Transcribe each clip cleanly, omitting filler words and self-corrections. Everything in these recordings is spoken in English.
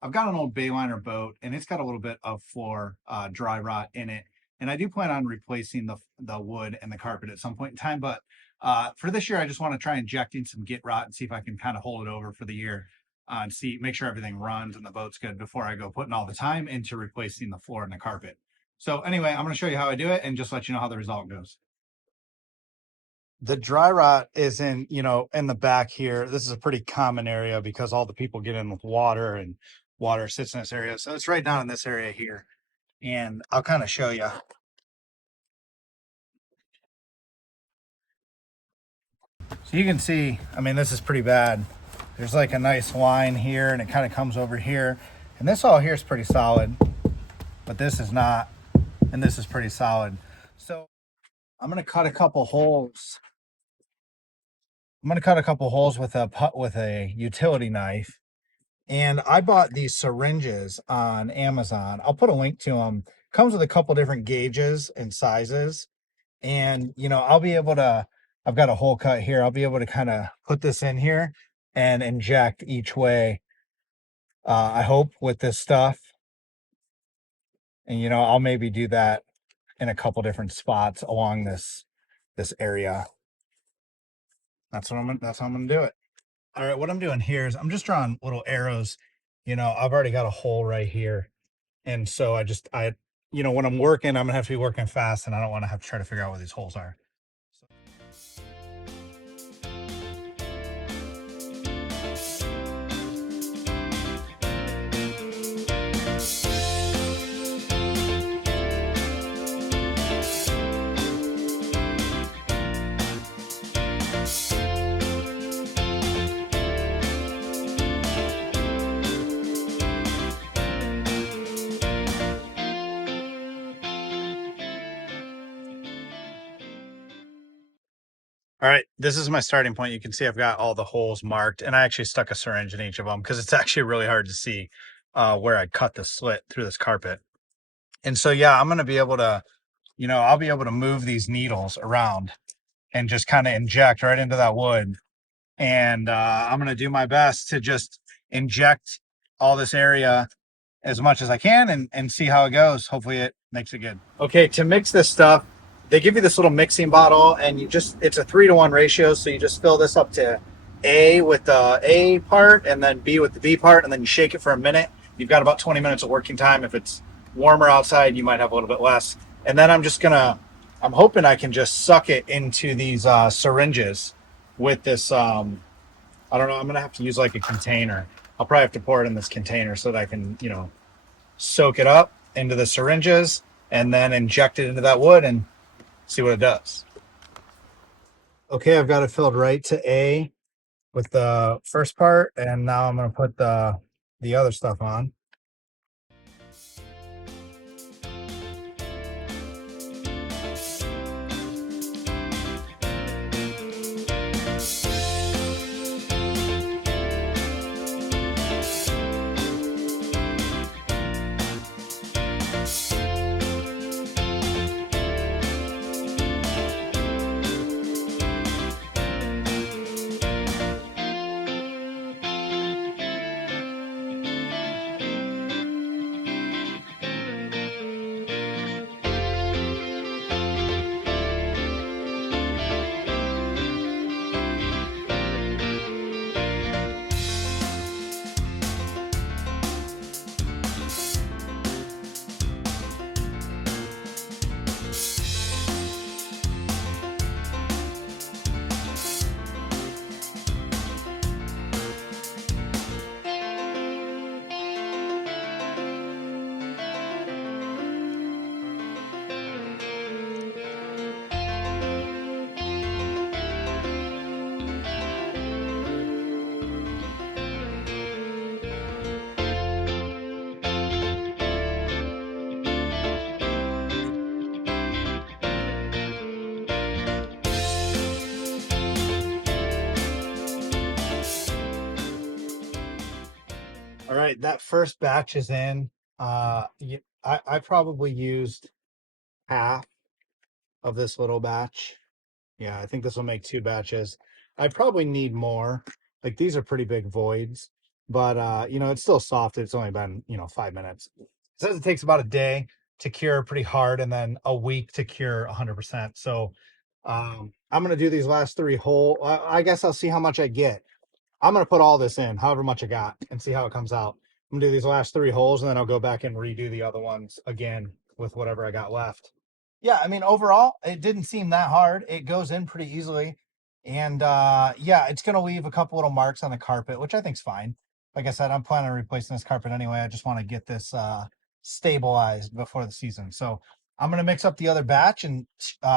I've got an old Bayliner boat and it's got a little bit of floor dry rot in it. And I do plan on replacing the wood and the carpet at some point in time. But for this year, I just want to try injecting some Git-Rot and see if I can kind of hold it over for the year and make sure everything runs and the boat's good before I go putting all the time into replacing the floor and the carpet. So anyway, I'm going to show you how I do it and just let you know how the result goes. The dry rot is in, in the back here. This is a pretty common area because all the people get in with water and water sits in this area. So it's right down in this area here. And I'll kind of show you. So you can see, I mean, this is pretty bad. There's like a nice line here and it kind of comes over here. And this all here is pretty solid, but this is not. And this is pretty solid. So I'm going to cut a couple holes. I'm going to cut a couple holes with a utility knife. And I bought these syringes on Amazon. I'll put a link to them. Comes with a couple different gauges and sizes. And, I'll be able to, I've got a hole cut here. I'll be able to kind of put this in here and inject each way, I hope, with this stuff. And, I'll maybe do that in a couple different spots along this area. That's how I'm going to do it. All right, what I'm doing here is I'm just drawing little arrows. I've already got a hole right here. And so when I'm working, I'm gonna have to be working fast and I don't want to have to try to figure out where these holes are. All right, this is my starting point. You can see I've got all the holes marked and I actually stuck a syringe in each of them because it's actually really hard to see where I cut the slit through this carpet. And so, yeah, I'm going to be able to, I'll be able to move these needles around and just kind of inject right into that wood. And I'm going to do my best to just inject all this area as much as I can and see how it goes. Hopefully it makes it good. Okay, to mix this stuff, they give you this little mixing bottle and it's a 3-to-1 ratio. So you just fill this up to A with the A part and then B with the B part, and then you shake it for a minute. You've got about 20 minutes of working time. If it's warmer outside, you might have a little bit less. And then I'm hoping I can just suck it into these syringes with this, I don't know, I'm going to have to use like a container. I'll probably have to pour it in this container so that I can, soak it up into the syringes and then inject it into that wood and see what it does. Okay, I've got it filled right to A with the first part, and now I'm going to put the other stuff on. All right, that first batch is in. I probably used half of this little batch. Yeah, I think this will make 2 batches. I probably need more. Like, these are pretty big voids. but you know, it's still soft. It's only been, you know, 5 minutes. It says it takes about a day to cure pretty hard and then a week to cure 100%. So I'm going to do these last 3 whole. I guess I'll see how much I get. I'm going to put all this in, however much I got, and see how it comes out. I'm going to do these last 3 holes, and then I'll go back and redo the other ones again with whatever I got left. Yeah, I mean, overall, it didn't seem that hard. It goes in pretty easily. And yeah, it's going to leave a couple little marks on the carpet, which I think's fine. Like I said, I'm planning on replacing this carpet anyway. I just want to get this stabilized before the season. So I'm going to mix up the other batch and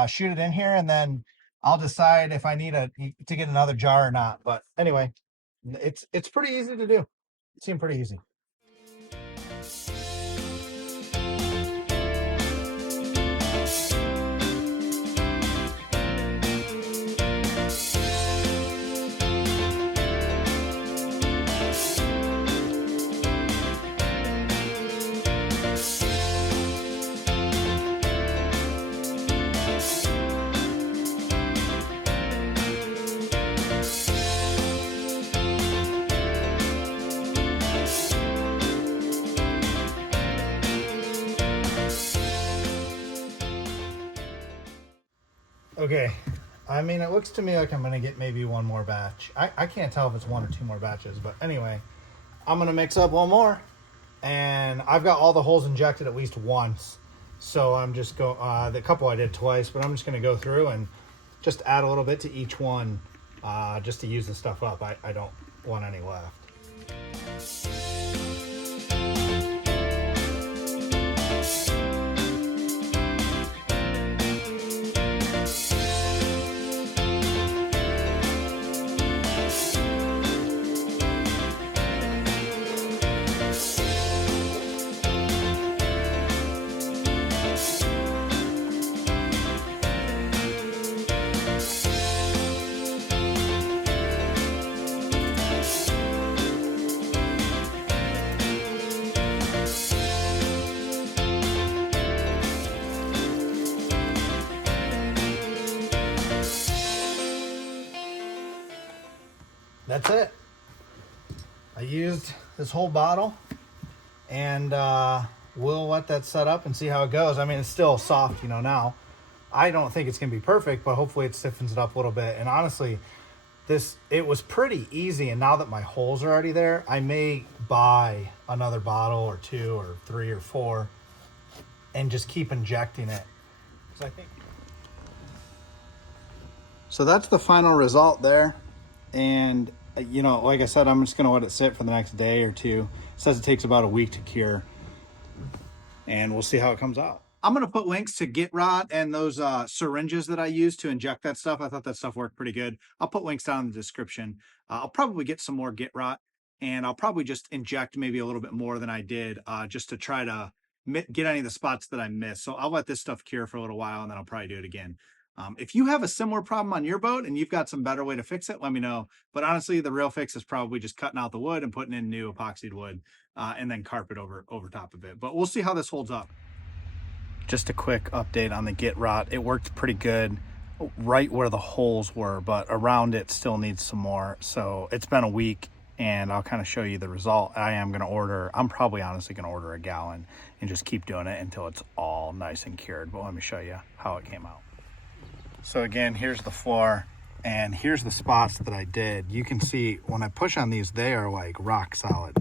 shoot it in here, and then I'll decide if I need to get another jar or not. But anyway, it's pretty easy to do. It seemed pretty easy. Okay, I mean, it looks to me like I'm gonna get maybe one more batch. I can't tell if it's 1 or 2 more batches, but anyway, I'm gonna mix up one more, and I've got all the holes injected at least once. So I'm just the couple I did twice, but I'm just gonna go through and just add a little bit to each one, just to use the stuff up. I don't want any left. That's it. I used this whole bottle, and we'll let that set up and see how it goes. I mean, it's still soft, you know, now. I don't think it's gonna be perfect, but hopefully it stiffens it up a little bit. And honestly, it was pretty easy, and now that my holes are already there, I may buy another bottle or 2 or 3 or 4 and just keep injecting it. So that's the final result there. And you know, like I said, I'm just gonna let it sit for the next day or 2. It says it takes about a week to cure, and we'll see how it comes out. I'm gonna put links to Git-Rot and those syringes that I use to inject that stuff. I thought that stuff worked pretty good. I'll put links down in the description. I'll probably get some more Git-Rot, and I'll probably just inject maybe a little bit more than I did, just to try to get any of the spots that I missed. So I'll let this stuff cure for a little while, and then I'll probably do it again. If you have a similar problem on your boat and you've got some better way to fix it, let me know. But honestly, the real fix is probably just cutting out the wood and putting in new epoxied wood, and then carpet over top of it. But we'll see how this holds up. Just a quick update on the Git-Rot. It worked pretty good right where the holes were, but around it still needs some more. So it's been a week, and I'll kind of show you the result. I'm probably honestly going to order a gallon and just keep doing it until it's all nice and cured. But let me show you how it came out. So again, here's the floor, and here's the spots that I did. You can see when I push on these, they are like rock solid.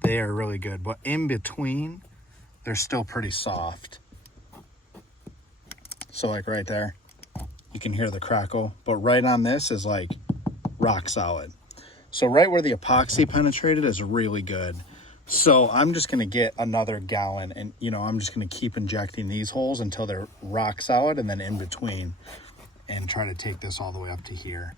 They are really good, but in between, they're still pretty soft. So like right there, you can hear the crackle, but right on this is like rock solid. So right where the epoxy penetrated is really good. So I'm just gonna get another gallon, and you know, I'm just gonna keep injecting these holes until they're rock solid, and then in between, and try to take this all the way up to here.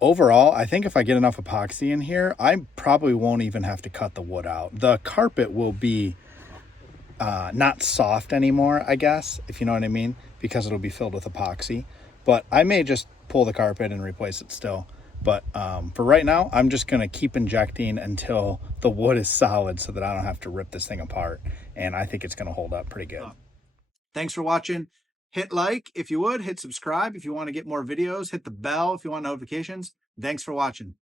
Overall, I think if I get enough epoxy in here, I probably won't even have to cut the wood out. The carpet will be not soft anymore, I guess, if you know what I mean, because it'll be filled with epoxy. But I may just pull the carpet and replace it still. But for right now, I'm just gonna keep injecting until the wood is solid so that I don't have to rip this thing apart. And I think it's gonna hold up pretty good. Thanks for watching. Hit like if you would, hit subscribe if you want to get more videos, hit the bell if you want notifications. Thanks for watching.